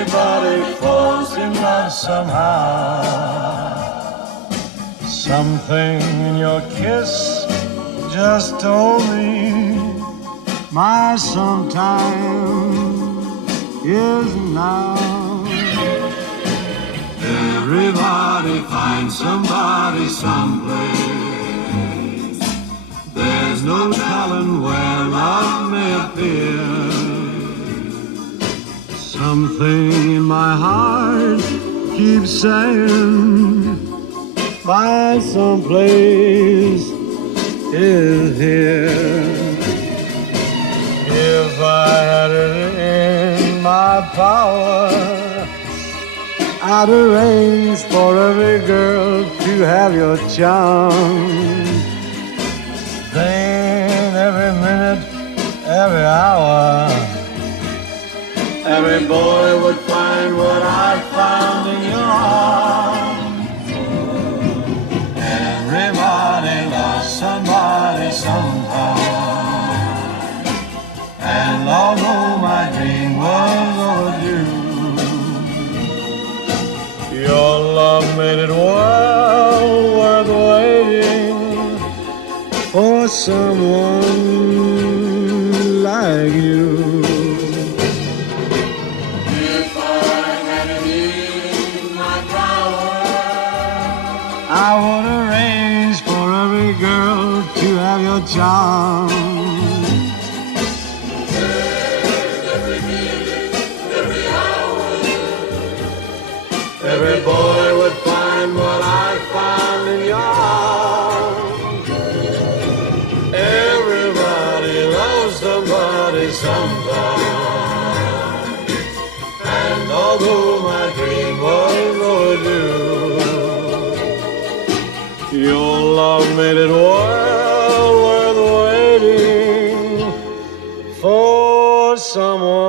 Everybody falls in love somehow. Something in your kiss just told me my sometime is now. Everybody finds somebody someplace. There's no telling where love may appear. Something in my heart keeps saying my someplace is here. If I had it in my power, I'd arrange for every girl to have your charm. Then every minute, every hour, every boy would find what I found in your arms. Everybody lost somebody sometime. And although my dream was overdue, your love made it well worth waiting for someone like you. I would arrange for every girl to have your charm. Every minute, every hour, Every boy would find what I found in your arms. Everybody loves somebody sometime. And although my dream was overdue, your love made it well worth waiting for someone